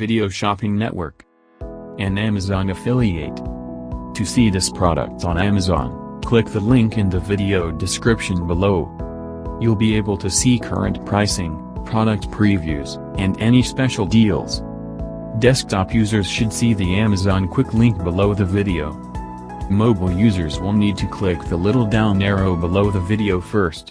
Video Shopping Network, an Amazon affiliate. To see this product on Amazon, click the link in the video description below. You'll be able to see current pricing, product previews, and any special deals. Desktop users should see the Amazon quick link below the video. Mobile users will need to click the little down arrow below the video first.